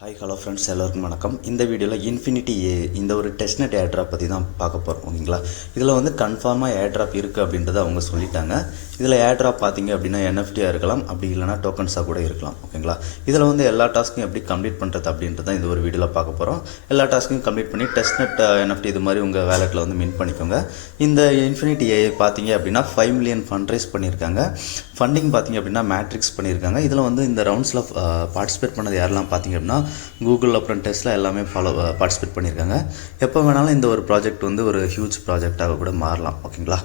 Hi hello friends எல்லோருக்கும் வணக்கம். இந்த வீடியோவில் இன்ஃபினிட்டி ஏ இந்த ஒரு டெஸ்ட்நெட் ஏர்ட்ராப் பற்றி தான் பார்க்க போகிறோம். ஓகேங்களா, இதில் வந்து கன்ஃபார்மாக ஏர்ட்ராப் இருக்குது அப்படின்றத அவங்க சொல்லிட்டாங்க. இதில் ஏர்ட்ராப் பார்த்தீங்க அப்படின்னா என்எஃப்டியாக இருக்கலாம், அப்படி இல்லைனா டோக்கன்ஸாக கூட இருக்கலாம். ஓகேங்களா, இதில் வந்து எல்லா டாஸ்க்கும் எப்படி கம்ப்ளீட் பண்ணுறது அப்படின்றது தான் இந்த ஒரு வீடியோவில் பார்க்க போகிறோம். எல்லா டாஸ்க்கும் கம்ப்ளீட் பண்ணி டெஸ்ட்நெட் என்எஃப்டி இது மாதிரி உங்கள் வேலெட்டில் வந்து மின் பண்ணிக்கோங்க. இந்த இன்ஃபினிட்டி ஏ பார்த்தீங்க அப்படின்னா 5 மில்லியன் ஃபண்ட் ரைஸ் பண்ணியிருக்காங்க. ஃபண்டிங் பார்த்தீங்க அப்படின்னா மேட்ரிக்ஸ் பண்ணியிருக்காங்க. இதில் வந்து இந்த ரவுண்ட்ஸில் பார்ட்டிசிபேட் பண்ணது யாரெல்லாம் பார்த்தீங்க அப்படின்னா கூகுள் அப்புறம் டெஸ்லா எல்லாமே பார்ட்டிசிபேட் பண்ணியிருக்காங்க. எப்போ வேணாலும் இந்த ஒரு ப்ராஜெக்ட் வந்து ஒரு ஹியூஜ் ப்ராஜெக்டாக கூட மாறலாம். ஓகேங்களா,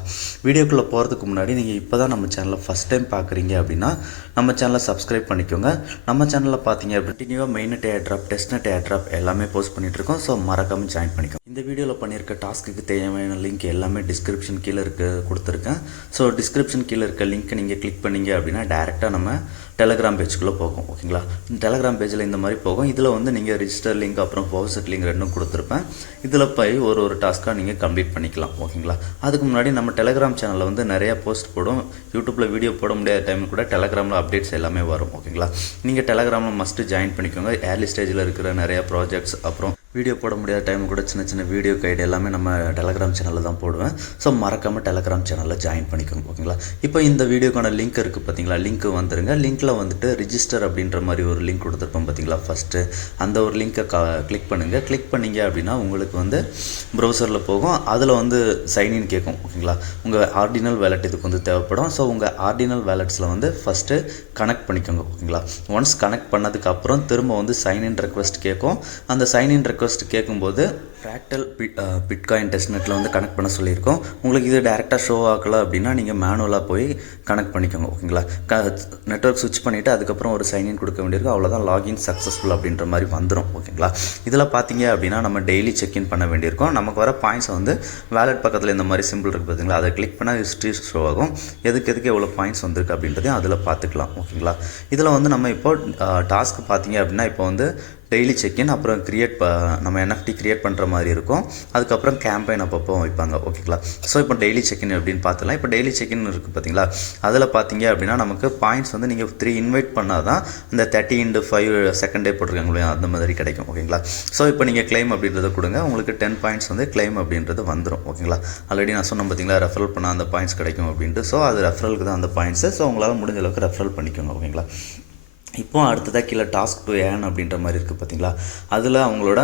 வீடியோக்குள்ளே போகிறதுக்கு முன்னாடி நீங்கள் இப்போ தான் நம்ம சேனலில் ஃபஸ்ட் டைம் பார்க்குறீங்க அப்படின்னா நம்ம சேனலை சப்ஸ்கிரைப் பண்ணிக்கோங்க. நம்ம சேனலில் பார்த்தீங்க அப்படின்னா கண்டினியூவாக மெயின்நெட் ஏர்ட்ராப், டெஸ்ட்நெட் ஏர்ட்ராப் எல்லாமே போஸ்ட் பண்ணிகிட்ருக்கோம். ஸோ மறக்காமல் ஜாயின் பண்ணிக்கோங்க. இந்த வீடியோவில் பண்ணியிருக்க டாஸ்க்கு தேவையான லிங்க் எல்லாமே டிஸ்கிரிப்ஷன் கீழே கொடுத்துருக்கேன். ஸோ டிஸ்கிரிப்ஷன் கீழே இருக்க லிங்க்கை நீங்கள் கிளிக் பண்ணிங்க அப்படின்னா டேரெக்டாக நம்ம டெலகிராம் பேஜுக்குள்ளே போகும். ஓகேங்களா, டெலகிராம் பேஜில் இந்த மாதிரி போகும். இதில் வந்து நீங்கள் ரிஜிஸ்டர் லிங்க் அப்புறம் ப்ரௌசர் லிங்க் ரெண்டும் கொடுத்துருப்பேன். இதில் போய் ஒரு டாஸ்க்காக நீங்கள் கம்ப்ளீட் பண்ணிக்கலாம். ஓகேங்களா, அதுக்கு முன்னாடி நம்ம டெலகிராம் சேனலில் வந்து நிறையா போஸ்ட் போடும். யூடியூப்பில் வீடியோ போட முடியாத டைம் கூட டெலகிராமில் அப்டேட்ஸ் எல்லாமே வரும். ஓகேங்களா, நீங்கள் டெலகிராமில் மஸ்ட்டு ஜாயின் பண்ணிக்கோங்க. ஏர்லி ஸ்டேஜில் இருக்கிற நிறையா ப்ராஜெக்ட்ஸ் அப்புறம் வீடியோ போட முடியாத டைம் கூட சின்ன சின்ன வீடியோ கைடு எல்லாமே நம்ம டெலகிராம் சேனலில் தான் போடுவேன். ஸோ மறக்காமல் டெலகிராம் சேனலில் ஜாயின் பண்ணிக்கோங்க. ஓகேங்களா, இப்போ இந்த வீடியோக்கான லிங்க் இருக்குது பார்த்தீங்களா, லிங்க் வந்துருங்க. லிங்க்கில் வந்துட்டு ரிஜிஸ்டர் அப்படின்ற மாதிரி ஒரு லிங்க் கொடுத்துருப்போம் பார்த்தீங்களா ஃபஸ்ட்டு, அந்த ஒரு லிங்க்கை கிளிக் பண்ணுங்கள். கிளிக் பண்ணிங்க அப்படின்னா உங்களுக்கு வந்து ப்ரௌசரில் போகும். அதில் வந்து சைன்இன் கேட்கும். ஓகேங்களா, உங்கள் ஆர்டினல் வேலெட் இதுக்கு வந்து தேவைப்படும். ஸோ உங்கள் ஆர்டினல் வேலெட்ஸில் வந்து ஃபஸ்ட்டு கனெக்ட் பண்ணிக்கோங்க. ஓகேங்களா, ஒன்ஸ் கனெக்ட் பண்ணதுக்கப்புறம் திரும்ப வந்து சைன்இன் ரெக்வஸ்ட் கேட்கும். அந்த சைன்இன் ரெக்வஸ்ட் கேட்கும்போது ஃப்ராக்டல் பிட்காயின் டெஸ்ட்நெட்டில் வந்து கனெக்ட் பண்ண சொல்லியிருக்கோம். உங்களுக்கு இது டேரெக்டாக ஷோ ஆகலை அப்படின்னா நீங்கள் மேனுவலாக போய் கனெக்ட் பண்ணிக்கோங்க. ஓகேங்களா, நெட்வொர்க் ஸ்விட்ச் பண்ணிவிட்டு அதுக்கப்புறம் ஒரு சைன்இன் கொடுக்க வேண்டியிருக்கும். அவ்வளோதான், லாகின் சக்ஸஸ்ஃபுல் அப்படின்ற மாதிரி வந்துடும். ஓகேங்களா, இதில் பார்த்தீங்க அப்படின்னா நம்ம டெய்லி செக்இன் பண்ண வேண்டியிருக்கும். நமக்கு வர பாயிண்ட்ஸை வந்து வேலெட் பக்கத்தில் இந்த மாதிரி சிம்பிள் இருக்குது பார்த்தீங்களா, அதை கிளிக் பண்ணால் ஹிஸ்ட்ரி ஷோ ஆகும். எதுக்கு எவ்வளோ பாயிண்ட்ஸ் வந்திருக்கு அப்படின்றதையும் அதில் பார்த்துக்கலாம். ஓகேங்களா, இதில் வந்து நம்ம இப்போ டாஸ்க் பார்த்தீங்க அப்படின்னா இப்போ வந்து டெய்லி செக்இன் அப்புறம் நம்ம என்எஃப்டி க்ரியேட் பண்ணுற மாதிரி இருக்கும். அதுக்கப்புறம் கேம்பெயின் அப்பப்போ வைப்பாங்க. ஓகேங்களா, ஸோ இப்போ டெய்லி செக்இன் அப்படின்னு பார்த்துலாம். இப்போ டெய்லி செக்இன் இருக்குது பார்த்தீங்களா, அதில் பார்த்தீங்க அப்படின்னா நமக்கு பாயிண்ட்ஸ் வந்து நீங்கள் 3 இன்வைட் பண்ணால் தான் இந்த 30x5 செகண்ட் டே போட்டிருக்காங்க இல்லையா, அந்த மாதிரி கிடைக்கும். ஓகேங்களா, ஸோ இப்போ நீங்கள் கிளைம் அப்படின்றத கொடுங்க, உங்களுக்கு 10 பாயிண்ட்ஸ் வந்து கிளைம் அப்படின்றது வந்துடும். ஓகேங்களா, ஆல்ரெடி நான் சொன்னேன் பார்த்தீங்களா, ரெஃபரல் பண்ணால் அந்த பாயிண்ட்ஸ் கிடைக்கும் அப்படின்ட்டு. ஸோ அது ரெஃபரலுக்கு தான் அந்த பாயிண்ட்ஸு. ஸோ உங்களால் முடிஞ்ச அளவுக்கு ரெஃபரல் பண்ணிக்கோங்க. ஓகேங்களா, இப்போ அடுத்ததாக கீழே டாஸ்க் டு ஏர்ன் அப்படின்ற மாதிரி இருக்குது பார்த்தீங்களா, அதில் அவங்களோட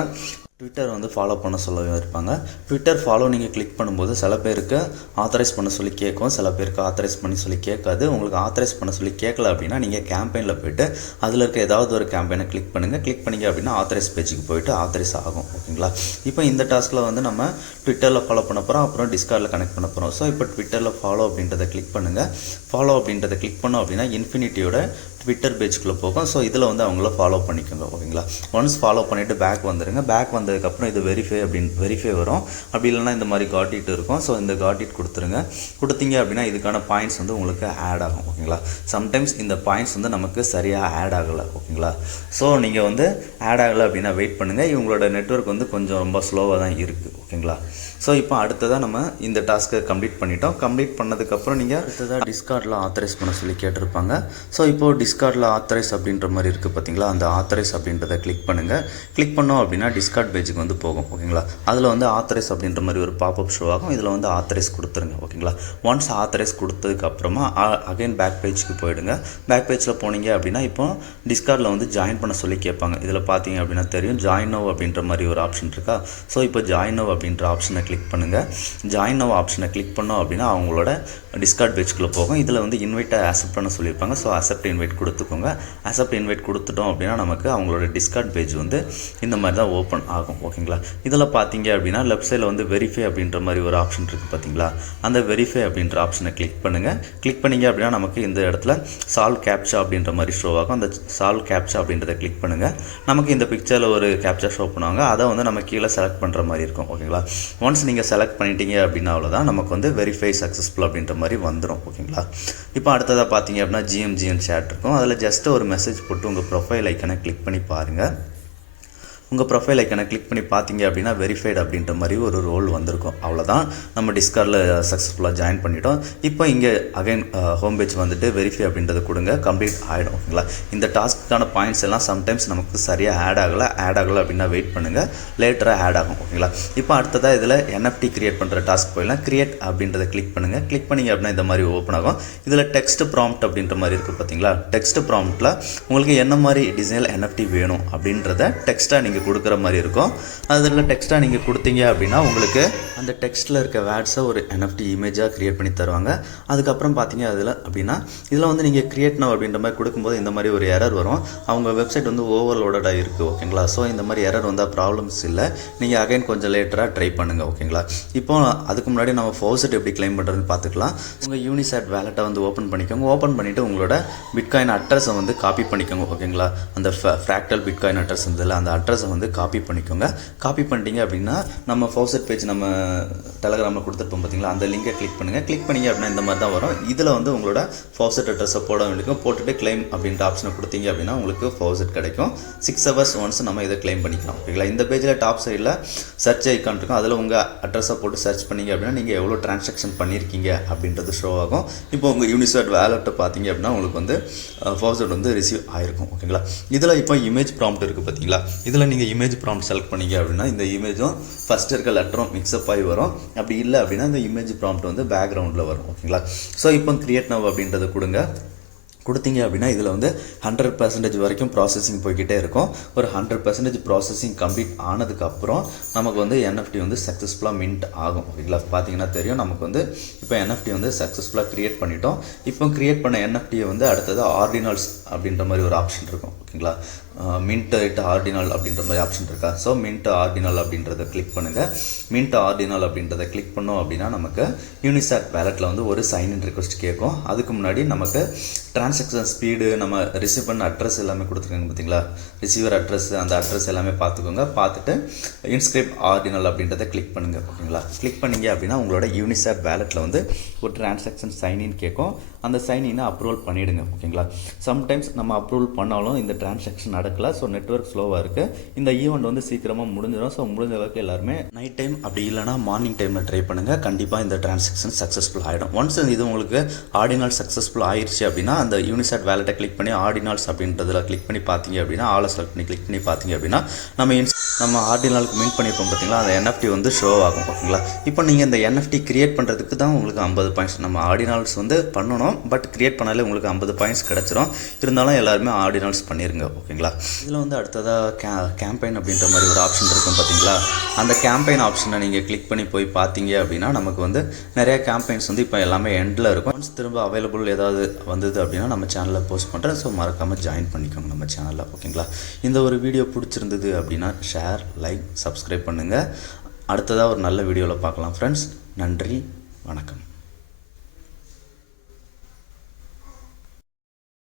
ட்விட்டர் வந்து ஃபாலோ பண்ண சொல்ல இருப்பாங்க. ட்விட்டர் ஃபாலோ நீங்கள் கிளிக் பண்ணும்போது சில பேருக்கு ஆத்தரைஸ் பண்ண சொல்லி கேட்கும், சில பேருக்கு ஆத்தரைஸ் பண்ணி சொல்லி கேட்காது. உங்களுக்கு ஆத்தரைஸ் பண்ண சொல்லி கேட்கல அப்படின்னா நீங்கள் கேம்பெயினில் போய்ட்டு அதில் இருக்க ஏதாவது ஒரு கேம்பெயினை கிளிக் பண்ணுங்கள். கிளிக் பண்ணிங்க அப்படின்னா ஆத்தரைஸ் பேஜுக்கு போய்ட்டு ஆத்தரைஸ் ஆகும். ஓகேங்களா, இப்போ இந்த டாஸ்கில் வந்து நம்ம ட்விட்டரில் ஃபாலோ பண்ண போகிறோம், அப்புறம் டிஸ்கார்டில் கனெக்ட் பண்ண போகிறோம். ஸோ இப்போ ட்விட்டரில் ஃபாலோ அப்படின்றத கிளிக் பண்ணுங்கள். ஃபாலோ அப்படின்றத கிளிக் பண்ணோம் அப்படின்னா இன்ஃபினிட்டியோட ட்விட்டர் பேஜுக்குள்ளே போகும். ஸோ இதில் வந்து அவங்கள ஃபாலோ பண்ணிக்கோங்க. ஓகேங்களா, ஒன்ஸ் ஃபாலோ பண்ணிவிட்டு பேக் வந்துடுங்க. பேக் வந்ததுக்கப்புறம் இது வெரிஃபை வரும். அப்படி இல்லைனா இந்த மாதிரி காட்டிட்டு இருக்கும். ஸோ இந்த காட்டிட் கொடுத்துருங்க. கொடுத்தீங்க அப்படின்னா இதுக்கான பாயிண்ட்ஸ் வந்து உங்களுக்கு ஆட் ஆகும். ஓகேங்களா, சம்டைம்ஸ் இந்த பாயிண்ட்ஸ் வந்து நமக்கு சரியாக ஆட் ஆகலை. ஓகேங்களா, ஸோ நீங்கள் வந்து ஆட் ஆகலை அப்படின்னா வெயிட் பண்ணுங்கள். இவங்களோட நெட்வொர்க் வந்து கொஞ்சம் ரொம்ப ஸ்லோவாக தான் இருக்குது. ஓகேங்களா, ஸோ இப்போ அடுத்ததாக நம்ம இந்த டாஸ்க்கை கம்ப்ளீட் பண்ணிட்டோம். கம்ப்ளீட் பண்ணதுக்கப்புறம் நீங்கள் அடுத்ததாக டிஸ்கார்டில் ஆத்தரைஸ் பண்ண சொல்லி கேட்டிருப்பாங்க. ஸோ இப்போது டிஸ்கார்டில் ஆத்தரைஸ் அப்படின்ற மாதிரி இருக்குது பார்த்தீங்களா, அந்த ஆத்தரைஸ் அப்படின்றத கிளிக் பண்ணுங்கள். கிளிக் பண்ணோம் அப்படின்னா டிஸ்கார்ட் பேஜுக்கு வந்து போகும். ஓகேங்களா, அதில் வந்து ஆத்தரைஸ் அப்படின்ற மாதிரி ஒரு பாப்அப் ஷோ ஆகும். இதில் வந்து ஆத்தரைஸ் கொடுத்துருங்க. ஓகேங்களா, ஒன்ஸ் ஆத்தரைஸ் கொடுத்ததுக்கப்புறமா அகைன் பேக் பேஜுக்கு போயிடுங்க. பேக் பேஜில் போனீங்க அப்படின்னா இப்போ டிஸ்கார்டில் வந்து ஜாயின் பண்ண சொல்லி கேட்பாங்க. இதில் பார்த்தீங்க அப்படின்னா தெரியும் ஜாயின் நவ் அப்படின்ற மாதிரி ஒரு ஆப்ஷன் இருக்கா. ஸோ இப்போ ஜாயின் நவ் அப்படின்ற ஆப்ஷனை கிளிக் பண்ணுங்கள். ஜாயின் நவ் ஆப்ஷனை கிளிக் பண்ணோம் அப்படின்னா அவங்களோட டிஸ்கார்ட் பேஜுக்குள்ளே போகும். இதில் வந்து இன்வைட்டை அக்செப்ட் பண்ண சொல்லியிருப்பாங்க. ஸோ அக்செப்ட் இன்வைட் கொடுத்துக்கோங்க. அக்செப்ட் இன்வைட் கொடுத்துட்டோம் அப்படின்னா நமக்கு அவங்களோட டிஸ்கார்ட் பேஜ் வந்து இந்த மாதிரி தான் ஓப்பன் ஆகும். ஓகேங்களா, இதில் பார்த்தீங்க அப்படின்னா லெஃப்ட் சைடில் வந்து வெரிஃபை அப்படின்ற மாதிரி ஒரு ஆப்ஷன் இருக்குது பார்த்தீங்களா, அந்த வெரிஃபை அப்படின்ற ஆப்ஷனை கிளிக் பண்ணுங்கள். கிளிக் பண்ணிங்க அப்படின்னா நமக்கு இந்த இடத்துல சால்வ் கேப்சா அப்படின்ற மாதிரி ஷோ ஆகும். அந்த சால்வ் கேப்சா அப்படின்றத கிளிக் பண்ணுங்கள். நமக்கு இந்த பிக்சரில் ஒரு கேப்சா ஷோ பண்ணுவாங்க. அதை வந்து நம்ம கீழே செலக்ட் பண்ணுற மாதிரி இருக்கும். ஓகேங்களா, ஒன்ஸ் நீங்கள் செலக்ட் பண்ணிட்டீங்க அப்படின்னா அவ்வளோதான், நமக்கு வந்து வெரிஃபை சக்ஸஸ்ஃபுல் அப்படின்ற மாதிரி வந்துடும். ஓகேங்களா, இப்போ அடுத்ததாக பார்த்தீங்க அப்படின்னா ஜிஎம்ஜிஎன் சேட் இருக்கும். அதில் ஜஸ்ட் ஒரு மெசேஜ் போட்டு உங்கள் ப்ரொஃபைல் ஐக்கனை கிளிக் பண்ணி பாருங்கள். உங்கள் ப்ரொஃபைல் ஐக்கனை கிளிக் பண்ணி பார்த்தீங்க அப்படின்னா வெரிஃபைடு அப்படின்ற மாதிரி ஒரு ரோல் வந்திருக்கும். அவ்வளோதான், நம்ம டிஸ்கார்டில் சக்ஸஸ்ஃபுல்லாக ஜாயின் பண்ணிட்டோம். இப்போ இங்கே அகைன் ஹோம் பேஜ் வந்துட்டு வெரிஃபை அப்படின்றத கொடுங்க, கம்ப்ளீட் ஆகிடும். ஓகேங்களா, இந்த டாஸ்க்கான பாயிண்ட்ஸ் எல்லாம் சம்டைம்ஸ் நமக்கு சரியாக ஆட் ஆகலை அப்படின்னா வெயிட் பண்ணுங்கள், லேட்டராக ஆட் ஆகும். ஓகேங்களா, இப்போ அடுத்ததாக இதில் NFT கிரியேட் பண்ணுற டாஸ்க் போயிடலாம். கிரியேட் அப்படின்றத கிளிக் பண்ணுங்கள். கிளிக் பண்ணிங்க அப்படின்னா இந்த மாதிரி ஓப்பன் ஆகும். இதில் டெக்ஸ்ட் ப்ராம்ப்ட் அப்படின்ற மாதிரி இருக்குது பார்த்தீங்களா. டெக்ஸ்ட் ப்ராம்ப்ட்டில் உங்களுக்கு என்ன மாதிரி டிசைனில் NFT வேணும் அப்படின்றத டெக்ஸ்ட்டாக நீங்கள் கொடுக்குற மாதிரி இருக்கும். அதில் டெக்ஸ்ட்டாக நீங்கள் கொடுத்தீங்க அப்படின்னா உங்களுக்கு அந்த டெக்ஸ்ட்டில் இருக்க வேர்ட்ஸை ஒரு NFT இமேஜாக க்ரியேட் பண்ணி தருவாங்க. அதுக்கப்புறம் பார்த்தீங்க அதில் அப்படின்னா இதில் வந்து நீங்கள் கிரியேட் நவ் அப்படின்ற மாதிரி கொடுக்கும்போது இந்த மாதிரி ஒரு எரர் வரும். அவங்க வெப்சைட் வந்து ஓவர்லோடடாக இருக்குது. ஓகேங்களா, ஸோ இந்த மாதிரி எரர் வந்தால் ப்ராப்ளம்ஸ் இல்லை, நீங்கள் அகைன் கொஞ்சம் லேட்டராக ட்ரை பண்ணுங்கள். ஓகேங்களா, இப்போ அதுக்கு முன்னாடி நம்ம ஃபவுசெட் எப்படி கிளைம் பண்ணுறதுன்னு பார்த்துக்கலாம். உங்கள் யூனிசாட் வேலெட்டை வந்து ஓப்பன் பண்ணிக்கோங்க. ஓப்பன் பண்ணிவிட்டு உங்களோட பிட்காயின் அட்ரஸை வந்து காப்பி பண்ணிக்கோங்க. ஓகேங்களா, அந்த ஃப்ராக்டல் பிட்காயின் அட்ரஸ் இருந்ததில்ல, அந்த அட்ரஸை வந்து காப்பி பண்ணிக்கோங்க. காப்பி பண்ணிட்டீங்க அப்படின்னா நம்ம ஃபவுசெட் பேஜ் நம்ம டெலகிராமில் கொடுத்துருப்போம் பார்த்தீங்களா, அந்த லிங்கை கிளிக் பண்ணுங்கள். கிளிக் பண்ணிங்க அப்படின்னா இந்த மாதிரி தான் வரும். இதில் வந்து உங்களோட ஃபவுசெட் அட்ரஸை போட வேண்டியிருக்கும். போட்டுட்டு கிளைம் அப்படின்ற ஆப்ஷனை கொடுத்தீங்க அப்படின்னா உங்களுக்கு ஃபவுசெட் கிடைக்கும். 6 hours ஒன்ஸ் நம்ம இதை கிளைம் பண்ணிக்கலாம். ஓகேங்களா, இந்த பேஜில் டாப் சைடில் சர்ச் ஐக்கான் இருக்கும். அதில் உங்கள் அட்ரஸை போட்டு சர்ச் பண்ணிங்க அப்படின்னா நீங்கள் எவ்வளோ ட்ரான்சாக்ஷன் பண்ணியிருக்கீங்க அப்படின்றது ஷோ ஆகும். இப்போ உங்கள் யூனிசாட் வேலெட்டை பார்த்தீங்க அப்படின்னா உங்களுக்கு வந்து ஃபவுசெட் வந்து ரிசீவ் ஆகிருக்கும். ஓகேங்களா, இதில் இப்போ இமேஜ் ப்ராம்ப்ட் இருக்குது பார்த்தீங்களா. இதில் நீங்கள் இமேஜ் ப்ராம்ப்ட் செலக்ட் பண்ணிங்க அப்படின்னா இந்த இமேஜும் ஃபஸ்ட் இருக்க லெட்டரும் மிக்ஸ்அப் ஆகி வரும். அப்படி இல்லை அப்படின்னா இந்த இமேஜ் ப்ராம்ப்ட் வந்து பேக்ரவுண்டில் வரும். ஓகேங்களா, ஸோ இப்போ கிரியேட் நவ் அப்படின்றத கொடுத்தீங்க அப்படின்னா இதில் வந்து 100% வரைக்கும் ப்ராசஸிங் போய்கிட்டே இருக்கும். ஒரு 100% ப்ராசஸிங் கம்ப்ளீட் ஆனதுக்கப்புறம் நமக்கு வந்து NFT வந்து சக்ஸஸ்ஃபுல்லாக மின்ட் ஆகும். ஓகேங்களா, பார்த்தீங்கன்னா தெரியும் நமக்கு வந்து இப்போ NFT வந்து சக்ஸஸ்ஃபுல்லாக க்ரியேட் பண்ணிட்டோம். இப்போ க்ரியேட் பண்ண NFTயை வந்து அடுத்தது ஆர்டினல்ஸ் அப்படின்ற மாதிரி ஒரு ஆப்ஷன் இருக்கும். ஓகேங்களா, மின்ட் இட் ஆர்டினல் அப்படின்ற மாதிரி ஆப்ஷன் இருக்கா. ஸோ மின்ட் ஆர்டினல் அப்படின்றத கிளிக் பண்ணுங்கள். மின்ட் ஆர்டினல் அப்படின்றத கிளிக் பண்ணோம் அப்படின்னா நமக்கு யூனிசாட் வேலெட்டில் வந்து ஒரு சைன்இன் ரிக்வெஸ்ட் கேட்கும். அதுக்கு முன்னாடி நமக்கு ட்ரான்சாக்ஷன் ஸ்பீடு, நம்ம ரிசீவ் பண்ண அட்ரஸ் எல்லாமே கொடுத்துருக்காங்க பார்த்தீங்களா, ரிசீவர் அட்ரஸ், அந்த அட்ரஸ் எல்லாமே பார்த்துக்கோங்க. பார்த்துட்டு இன்ஸ்கிரிப்ட் ஆர்டினல் அப்படின்றத கிளிக் பண்ணுங்கள். ஓகேங்களா, கிளிக் பண்ணிங்க அப்படின்னா உங்களோட யூனிசாட் வேலெட்டில் வந்து ஒரு ட்ரான்சாக்ஷன் சைன்இன் கேட்கும். அந்த சைன்இனை அப்ரூவல் பண்ணிவிடுங்க. ஓகேங்களா, சம்டைம்ஸ் நம்ம அப்ரூவல் பண்ணாலும் இந்த ட்ரான்சாக்ஷன் நடக்கல. ஸோ நெட்வொர்க் ஸ்லோவாக இருக்குது. இந்த ஈவெண்ட் வந்து சீக்கிரமாக முடிஞ்சிடும். ஸோ முடிஞ்ச அளவுக்கு எல்லாருமே நைட் டைம் அப்படி இல்லைனா மார்னிங் டைமில் ட்ரை பண்ணுங்கள். கண்டிப்பாக இந்த ட்ரான்சாக்ஷன் சக்ஸஸ்ஃபுல் ஆகிடும். ஒன்ஸ் இது உங்களுக்கு ஆர்டினல் சக்ஸஸ்ஃபுல் ஆயிடுச்சு அப்படின்னா அந்த யூனிசாட் வேலெட்டை கிளிக் பண்ணி ஆர்டினல்ஸ் அப்படின்றதில் கிளிக் பண்ணி பார்த்தீங்க அப்படின்னா ஆலை செலக்ட் பண்ணி கிளிக் பண்ணி பார்த்தீங்க அப்படின்னா நம்ம ஆர்டினலுக்கு மின்ட் பண்ணியிருப்போம் பார்த்தீங்களா, அந்த NFT வந்து ஷோ ஆகும். ஓகேங்களா, இப்போ நீங்கள் இந்த NFT கிரியேட் பண்ணுறதுக்கு தான் உங்களுக்கு 50 பாயிண்ட்ஸ். நம்ம ஆர்டினல்ஸ் வந்து பண்ணணும், பட் கிரியேட் பண்ணாலே உங்களுக்கு 50 பாயிண்ட்ஸ் கிடச்சிரும். இருந்தாலும் எல்லாருமே ஆர்டினல்ஸ் பண்ணிடுங்க. ஓகேங்களா, இதில் வந்து அடுத்ததாக கேம்பெயின் அப்படின்ற மாதிரி ஒரு ஆப்ஷன் இருக்கும் பார்த்தீங்களா. அந்த கேம்பெயின் ஆப்ஷனை நீங்கள் கிளிக் பண்ணி போய் பார்த்தீங்க அப்படின்னா நமக்கு வந்து நிறையா கேம்பெயின்ஸ் வந்து இப்போ எல்லாமே எண்டில் இருக்கும். ஒன்ஸ் திரும்ப அவைலபிள் ஏதாவது வந்தது அப்படின்னா நம்ம சேனலில் போஸ்ட் பண்ணுறேன். ஸோ மறக்காமல் ஜாயின் பண்ணிக்கோங்க நம்ம சேனலில். ஓகேங்களா, இந்த ஒரு வீடியோ பிடிச்சிருந்தது அப்படின்னா ஷேர், லைக், சப்ஸ்கிரைப் பண்ணுங்கள். அடுத்ததாக ஒரு நல்ல வீடியோவில் பார்க்கலாம் ஃப்ரெண்ட்ஸ். நன்றி, வணக்கம்.